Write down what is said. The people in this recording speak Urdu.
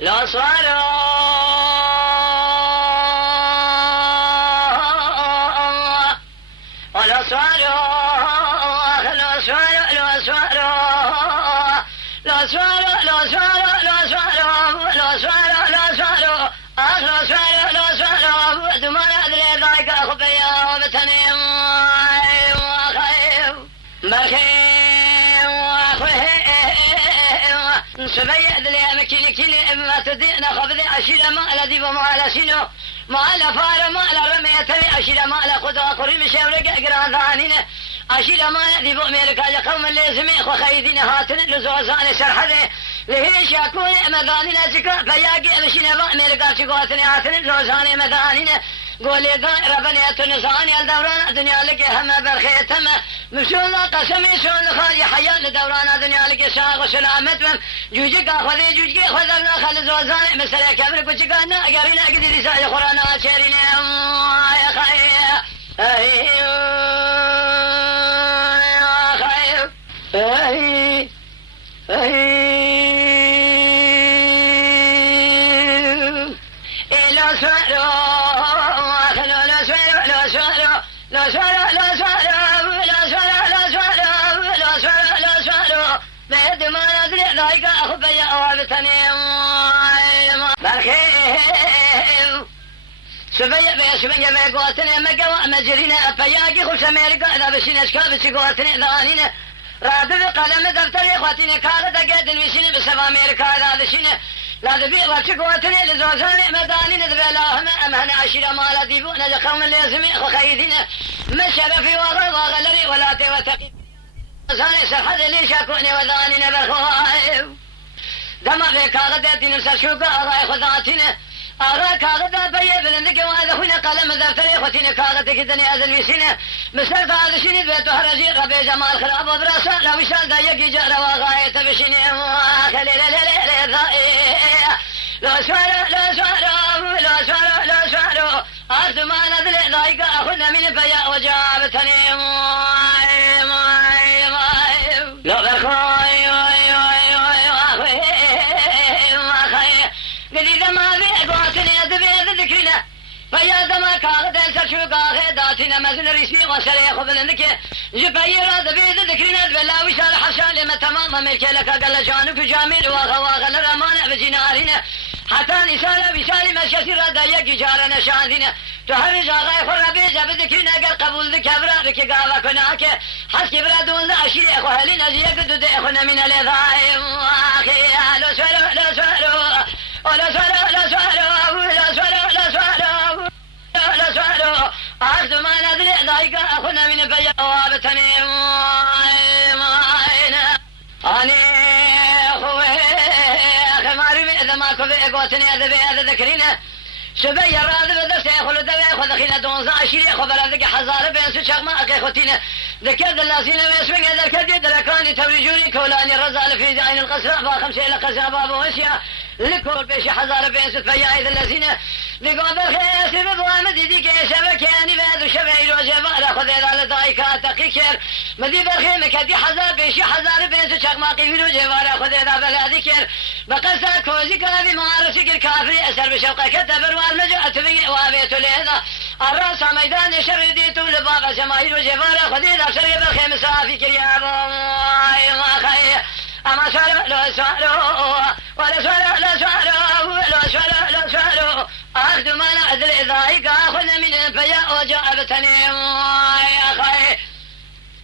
لا صار سبيع ذلي مكيني كيني ما تدينا خبذي أشيل ما الذي وما على سينو ما على فار ما على رمي تبي أشيل ما على قدوة قريم شاورك أقران ثانين أشيل ما الذي بأمريكا قوم اللازم وخيدين هاتن لزوزان سرحده لهي شاكون مدانين زكا فياقي أمشينا بأمريكا شكواتني هاتن لزوزان مدانين قولي ربنا تنساني الدوران الدنيا لك هم برخيتهم مشون قسمي شون خالي حياة لدوران الدنيا لك شاق وسلامت جوجك أخذي جوجك أخذنا خالد وزاني مسألة كبر كتشكانا أقرينا قدي رسالة قرانا شيرين يا خير سبيا بيقواتنا مقوى مجرينا فياقي خش أمريكا إذا بشين أشكال بشيقواتنا ذانينا رادب قلم دفتر إخواتنا كارة قيد ويشين بسبا أمريكا إذا بشين لا دبي وشيقواتنا لزوزان مدانين ذبي اللهم أمهنا عشيرا مالا ديبونا لقوم اللازمين وخيدين مشرفي وغلري ولا توتقي زاني سرحد لي شاكوني وذانينا بالخوائف دما في كاغدة تنسى شوكا أغاي خذاتنا أغا كاغدة بيه بلندك وهذا هنا قلم دفتر إخوتنا كاغدة كدني أذن ويسينا مستر هذا شيني بيتو هرجي ربي جمال خراب وبراسا لو وشال دا يجي جارة وغاية بشيني خلي لا سوارو أرض ما نذل ضايق أخذنا من بيا وجابتني لا برخاي قديد ما في قواتني أدبي ذكرنا فيا دما كاغد سرشو كاغد داتنا مزن ريسي وسري خبلنك جبير أدبي ذكرنا بلا وشال حشال ما تمام ملك لك قال جانب جامل وغواغ الرمان بجنارنا حتى نسال بشال ما شسر دايق جارنا شاذنا تهرج غاي خربي جاب ذكرنا قال قبول ذك ابرارك قاوا كناك حسب برادون اشير اخو هلنا زيك دد اخونا من الضايم اخي لا سوالو أرض ما ندري ضايق أخونا من بيا وابتني أني أخوي أخي ماري إذا ما كفي قوتني هذا ذكرينا شبي راد بدرس ياخذ دواء ياخذ خينا دونزا عشرين ياخذ بلدك حزار بين سوق ما اكي خوتينا ذكر الذين يسمعون هذا الكذب دركاني تورجوني كولاني الرزال في عين القصر با خمسه الى قصر باب وشيا لكل بيش حزار بين سوق فيا اذا الذين بقوا بالخير سبب وامد ديك شبك يعني بعد شبي روجا اخذ هذا دايكا تقيكر مدي بالخير مكدي حزار بيش حزار بين سوق ما قي روجا اخذ هذا بلادك بقصا كوزي كافي معرفك الكافري اثر بشوقك كتب والمجأت بي وابيت لهذا الرأس ميدان شرديت لبابا جماهير وجبارة خديدة شرق بالخيم مسافي كرياب ما خير أما سوالو لا سوالو ولا سوالو لا سوالو لا سوالو لا سوالو أخذ ما نعدل ذايق أخذ من الفياء وجاء بتنيم